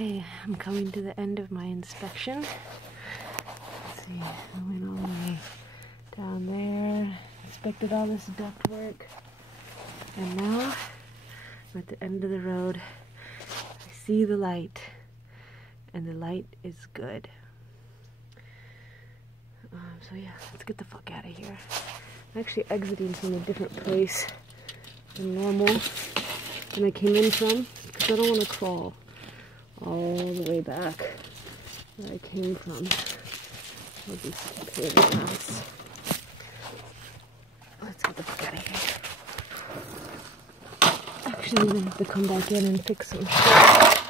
Okay, I'm coming to the end of my inspection. Let's see, I went all the way down there, inspected all this ductwork, and now I'm at the end of the road. I see the light, and the light is good. So yeah, let's get the fuck out of here. I'm actually exiting from a different place than normal than I came in from, because I don't want to crawl all the way back where I came from. I'll just pay the house. Let's get the fuck out of here. Actually, I'm gonna have to come back in and fix some shit.